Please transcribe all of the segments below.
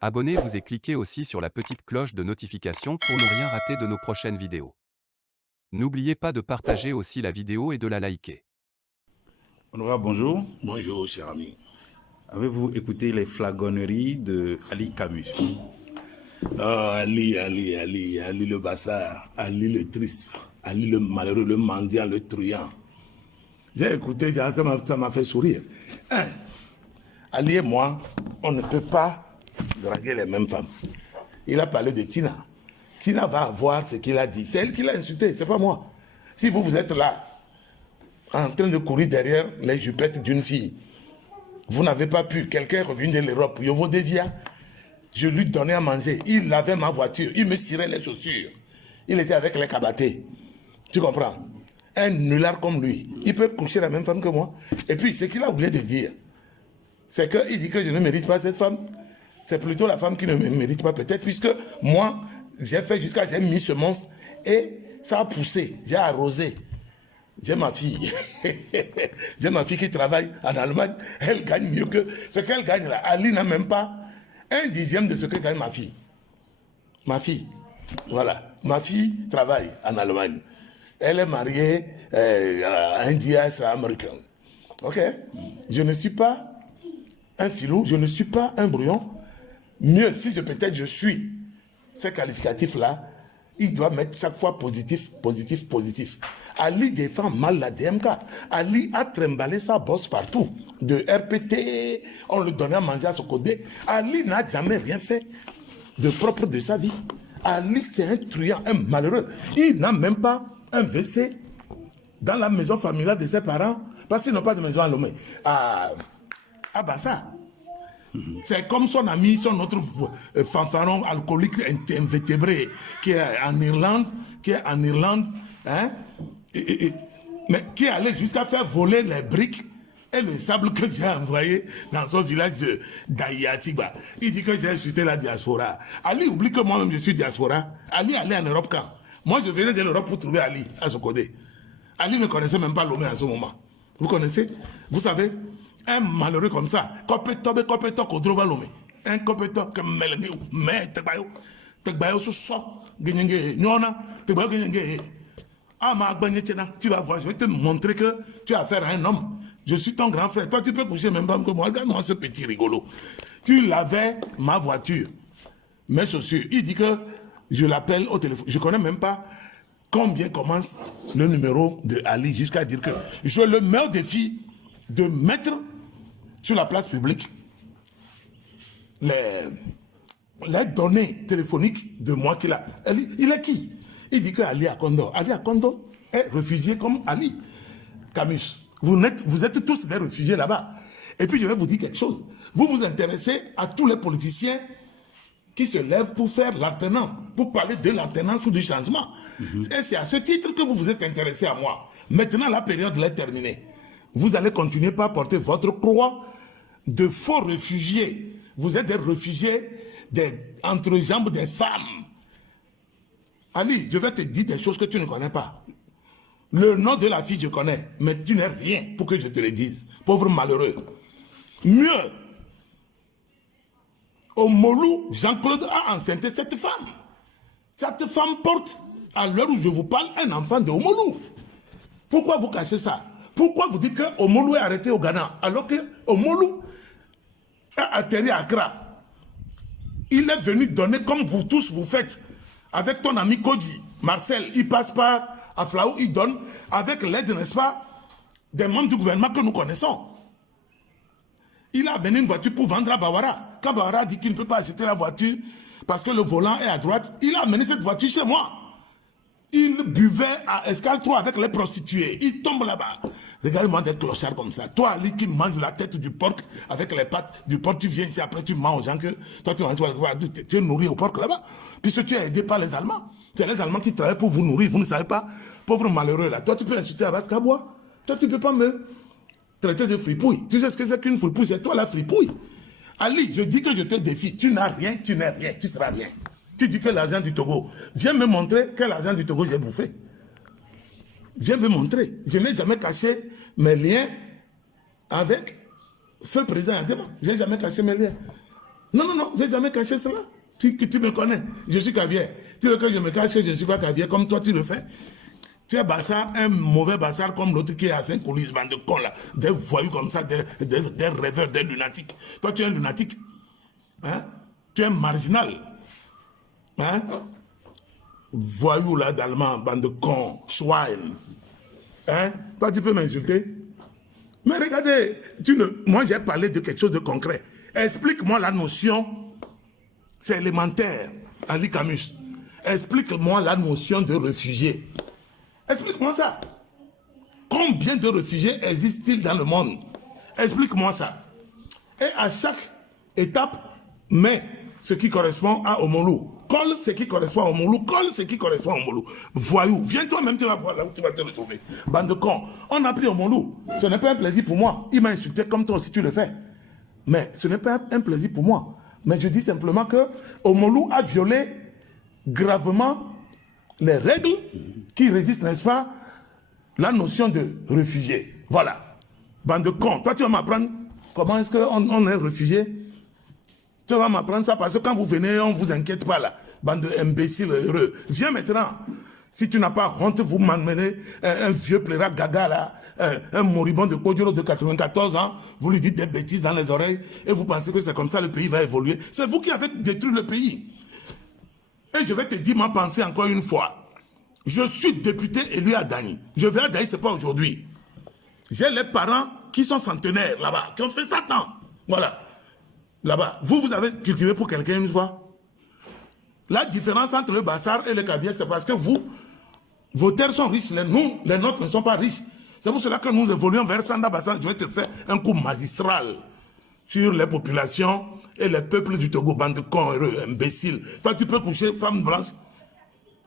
Abonnez-vous et cliquez aussi sur la petite cloche de notification pour ne rien rater de nos prochaines vidéos. N'oubliez pas de partager aussi la vidéo et de la liker. Honorable, bonjour. Bonjour, cher ami. Avez-vous écouté les flagonneries de Ali Camus? Oh, Ali le bâtard, Ali le triste, Ali le malheureux, le mendiant, le truand. J'ai écouté, ça m'a fait sourire. Hein? Ali et moi, on ne peut pas draguer les mêmes femmes. Il a parlé de Tina. Tina va voir ce qu'il a dit. C'est elle qui l'a insulté, c'est pas moi. Si vous êtes là, en train de courir derrière les jupettes d'une fille, vous n'avez pas pu, quelqu'un est revenu de l'Europe, Yovo Devia, je lui donnais à manger, il lavait ma voiture, il me cirait les chaussures, il était avec les cabatés, tu comprends? Un nulard comme lui, il peut coucher la même femme que moi. Et puis, ce qu'il a oublié de dire, c'est qu'il dit que je ne mérite pas cette femme. C'est plutôt la femme qui ne me mérite pas, peut-être, puisque moi, j'ai fait jusqu'à, j'ai mis semence et ça a poussé, j'ai arrosé. J'ai ma fille. J'ai ma fille qui travaille en Allemagne. Elle gagne mieux que ce qu'elle gagne là. Ali n'a même pas 1/10 de ce que gagne ma fille. Ma fille. Voilà. Ma fille travaille en Allemagne. Elle est mariée à un dias américain. Ok? Je ne suis pas un filou, je ne suis pas un brouillon. Mieux, si peut-être je suis ces qualificatifs-là, il doit mettre chaque fois positif, positif, positif. Ali défend mal la DMK. Ali a trimballé sa bosse partout. De RPT, on lui donnait à manger à ce côté. Ali n'a jamais rien fait de propre de sa vie. Ali, c'est un truand, un malheureux. Il n'a même pas un WC dans la maison familiale de ses parents parce qu'ils n'ont pas de maison à Lomé. À Bassa. C'est comme son ami, son autre fanfaron alcoolique invétébré qui est en Irlande, hein, mais qui allait jusqu'à faire voler les briques et le sable que j'ai envoyé dans son village d'Ayatiba. Il dit que j'ai insulté la diaspora. Ali oublie que moi-même je suis diaspora. Ali allait en Europe quand? Moi je venais de l'Europe pour trouver Ali à Sokodé. Ali ne connaissait même pas Lomé à ce moment. Vous connaissez? Vous savez? Un malheureux comme ça, compétent kodrova Lomé. Un compétent que mais te sous so genyenge nyona te bayo genyenge. Ah ma tu vas voir, je vais te montrer que tu as affaire à un homme. Je suis ton grand frère. Toi tu peux coucher même pas que moi. Regarde-moi ce petit rigolo. Tu lavais ma voiture, mes chaussures. Il dit que je l'appelle au téléphone. Je connais même pas combien commence le numéro de Ali jusqu'à dire que je le mets au défi de mettre sur la place publique les données téléphoniques de moi qu'il a. Il est qui? Il dit que Ali Akondo. Ali Akondo est réfugié comme Ali Camus. Vous êtes tous des réfugiés là-bas. Et puis je vais vous dire quelque chose. Vous vous intéressez à tous les politiciens qui se lèvent pour faire l'alternance, pour parler de l'alternance ou du changement. Et c'est à ce titre que vous vous êtes intéressé à moi. Maintenant, la période est terminée. Vous allez continuer par porter votre croix de faux réfugiés. Vous êtes des réfugiés entre jambes des femmes. Ali, je vais te dire des choses que tu ne connais pas. Le nom de la fille, je connais, mais tu n'es rien pour que je te le dise. Pauvre malheureux. Mieux, au Molou, Jean-Claude a enceinté cette femme. Cette femme porte, à l'heure où je vous parle, un enfant de Omolou. Pourquoi vous cachez ça? Pourquoi vous dites que Omolou est arrêté au Ghana alors que Omolou a atterri à Accra? Il est venu donner comme vous tous vous faites avec ton ami Koji, Marcel. Il passe par Aflaou, il donne avec l'aide, n'est-ce pas, des membres du gouvernement que nous connaissons. Il a amené une voiture pour vendre à Bawara. Quand Bawara dit qu'il ne peut pas acheter la voiture parce que le volant est à droite, il a amené cette voiture chez moi. Il buvait à Escale 3 avec les prostituées. Il tombe là-bas. Regarde-moi des clochards comme ça. Toi, Ali, qui mange la tête du porc avec les pattes du porc, tu viens ici, après tu mens aux gens que toi, tu es nourri au porc là-bas. Puisque tu es aidé par les Allemands. C'est les Allemands qui travaillent pour vous nourrir. Vous ne savez pas, pauvre malheureux là. Toi, tu peux insulter Abbas Kaboua. Toi, tu ne peux pas me traiter de fripouille. Tu sais ce que c'est qu'une fripouille? C'est toi la fripouille. Ali, je dis que je te défie. Tu n'as rien, tu n'es rien, tu seras rien. Tu dis que l'argent du Togo. Viens me montrer quel argent du Togo j'ai bouffé. Viens me montrer. Je n'ai jamais caché mes liens avec feu président Adema. Je n'ai jamais caché mes liens. Non, non, non, j'ai jamais caché cela. Tu me connais, je suis caviar. Tu veux que je me cache que je ne suis pas caviar comme toi tu le fais? Tu es bâtard, un mauvais bâtard comme l'autre qui est à 5 coulisses, bande de cons là, des voyous comme ça, des rêveurs, des lunatiques. Toi tu es un lunatique. Hein? Tu es un marginal. Hein? Voyou là d'allemand, bande de cons, swine. Hein? Toi tu peux m'insulter? Mais regardez, moi j'ai parlé de quelque chose de concret. Explique-moi la notion, c'est élémentaire, Ali Camus. Explique-moi la notion de réfugié. Explique-moi ça. Combien de réfugiés existent-ils dans le monde? Explique-moi ça. Et à chaque étape, mets ce qui correspond à Omolou. Colle ce qui correspond à Omolou. Colle ce qui correspond à Omolou. Voyou, viens toi-même, tu vas voir là où tu vas te retrouver. Bande de cons. On a pris Omolou. Ce n'est pas un plaisir pour moi. Il m'a insulté comme toi aussi tu le fais. Mais ce n'est pas un plaisir pour moi. Mais je dis simplement que Omolou a violé gravement les règles qui régissent, n'est-ce pas, la notion de réfugié. Voilà. Bande de cons. Toi, tu vas m'apprendre comment est-ce qu'on est réfugié. Tu vas m'apprendre ça parce que quand vous venez, on ne vous inquiète pas là. Bande d'imbéciles heureux. Viens maintenant. Si tu n'as pas honte, vous m'amenez un vieux pléra gaga là, un moribond de Kodjoro de 94 ans, vous lui dites des bêtises dans les oreilles et vous pensez que c'est comme ça le pays va évoluer. C'est vous qui avez détruit le pays. Et je vais te dire ma pensée encore une fois. Je suis député élu à Dany. Je vais à Dany, ce n'est pas aujourd'hui. J'ai les parents qui sont centenaires là-bas, qui ont fait 100 ans. Voilà. Là-bas. Vous avez cultivé pour quelqu'un une fois. La différence entre le Bassar et le Kabia, c'est parce que vous, vos terres sont riches, les nôtres ne sont pas riches. C'est pour cela que nous évoluons vers Sanda Bassar. Je vais te faire un coup magistral sur les populations et les peuples du Togo, bande de cons heureux, imbéciles. Toi, tu peux coucher femme blanche.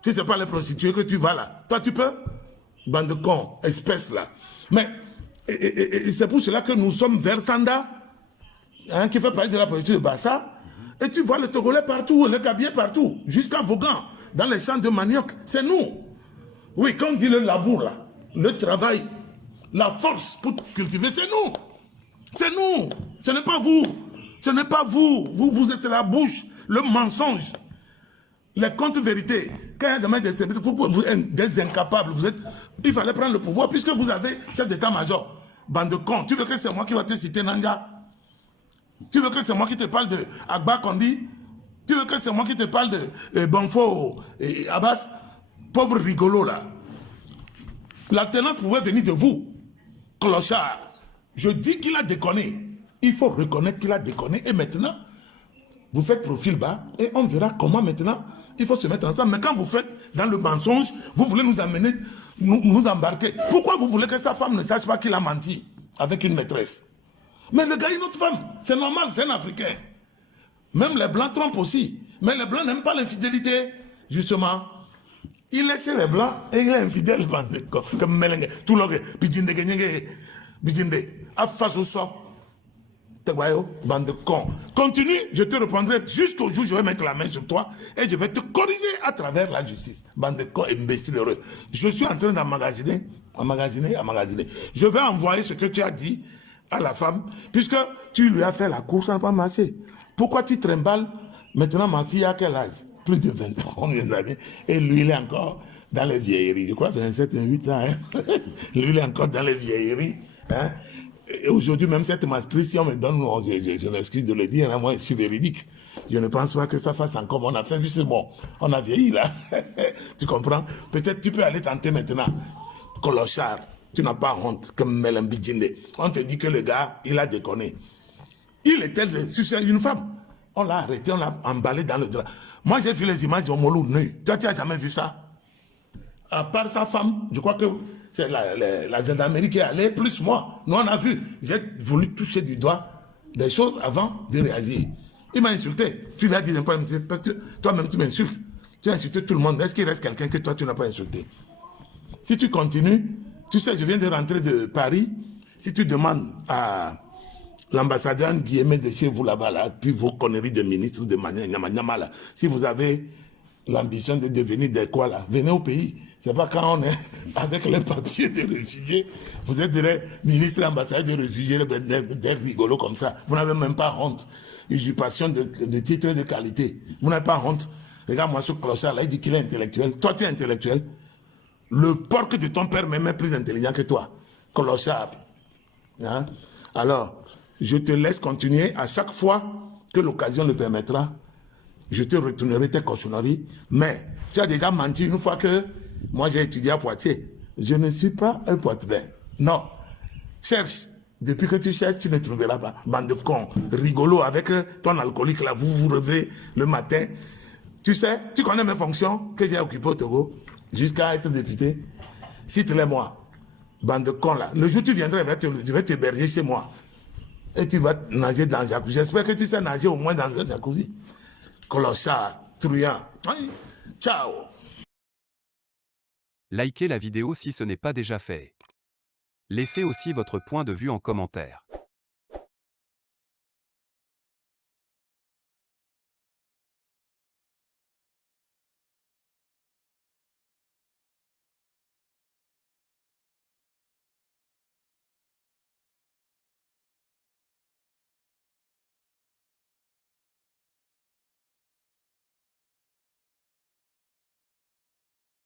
Si ce n'est pas les prostituées que tu vas là. Toi, tu peux? Bande de cons, espèce là. Mais et c'est pour cela que nous sommes vers Sanda, hein, qui fait partie de la prostituée de Bassar. Et tu vois les Togolais partout, les Kabyles partout, jusqu'à Vaughan, dans les champs de manioc. C'est nous. Oui, quand on dit le labour là, le travail, la force pour cultiver, c'est nous. C'est nous. Ce n'est pas vous. Ce n'est pas vous. Vous êtes la bouche, le mensonge, les contres-vérités. Quand il y a des incapables, il fallait prendre le pouvoir puisque vous avez chef d'état-major. Bande de cons. Tu veux que c'est moi qui va te citer Nanga? Tu veux que c'est moi qui te parle de Agba Kondi? Tu veux que c'est moi qui te parle de Bonfo et Abbas? Pauvre rigolo là. L'alternance pouvait venir de vous. Clochard. Je dis qu'il a déconné. Il faut reconnaître qu'il a déconné. Et maintenant, vous faites profil bas et on verra comment maintenant il faut se mettre ensemble. Mais quand vous faites dans le mensonge, vous voulez nous amener, nous embarquer. Pourquoi vous voulez que sa femme ne sache pas qu'il a menti avec une maîtresse? Mais le gars est notre femme. C'est normal, c'est un Africain. Même les Blancs trompent aussi. Mais les Blancs n'aiment pas l'infidélité, justement. Il est chez les Blancs et il est infidèle. Comme Melenge. Tout le monde. Bijinde, bijinde. Afface au sort. Bande de cons. Continue, je te répondrai jusqu'au jour où je vais mettre la main sur toi et je vais te corriger à travers la justice. Bande de cons imbéciles heureux. Je suis en train d'emmagasiner. Je vais envoyer ce que tu as dit à la femme, puisque tu lui as fait la course, ça n'a pas marché. Pourquoi tu trimbales? Maintenant, ma fille a quel âge? Plus de 20 années. Et lui, il est encore dans les vieilleries. Je crois 27, 28 ans. Hein? Lui, il est encore dans les vieilleries. Hein? Et aujourd'hui, même cette matrice, si on me donne, je m'excuse de le dire, hein, moi, je suis véridique. Je ne pense pas que ça fasse encore. On a fait justement. On a vieilli, là. Tu comprends? Peut-être tu peux aller tenter maintenant. Clochard. Tu n'as pas honte, comme Melambidjinde. On te dit que le gars, il a déconné. Il était sur une femme. On l'a arrêté, on l'a emballé dans le drap. Moi, j'ai vu les images de Omolou nu. Toi, tu n'as jamais vu ça? À part sa femme, je crois que c'est la gendarmerie qui est allée, plus moi. Nous, on a vu. J'ai voulu toucher du doigt des choses avant de réagir. Il m'a insulté. Tu lui as dit, parce que toi-même, tu m'insultes. Tu as insulté tout le monde. Est-ce qu'il reste quelqu'un que toi, tu n'as pas insulté? Si tu continues, tu sais, je viens de rentrer de Paris. Si tu demandes à l'ambassadeur Guillemette de chez vous là-bas, là, puis vos conneries de ministre de manière nyama là, si vous avez l'ambition de devenir des quoi là, venez au pays. C'est pas quand on est avec les papiers des réfugiés, vous êtes des ministres, ambassadeurs de réfugiés, des rigolos comme ça. Vous n'avez même pas honte. usurpation de titres de qualité. Vous n'avez pas honte. Regarde-moi ce clochard-là, il dit qu'il est intellectuel. Toi, tu es intellectuel. Le porc de ton père même est plus intelligent que toi. Clochard. Hein? Alors, je te laisse continuer. À chaque fois que l'occasion le permettra, je te retournerai tes cochonneries. Mais tu as déjà menti une fois que moi j'ai étudié à Poitiers. Je ne suis pas un Poitevin. Non. Cherche. Depuis que tu cherches, tu ne trouveras pas. Bande de cons, rigolo avec ton alcoolique là, vous vous levez le matin. Tu sais, tu connais mes fonctions que j'ai occupées au Togo jusqu'à être député. Cite-les-moi. Bande de cons là. Le jour où tu viendrais, je vais t'héberger chez moi. Et tu vas nager dans le jacuzzi. J'espère que tu sais nager au moins dans un jacuzzi. Colossal, truand. Ciao. Likez la vidéo si ce n'est pas déjà fait. Laissez aussi votre point de vue en commentaire.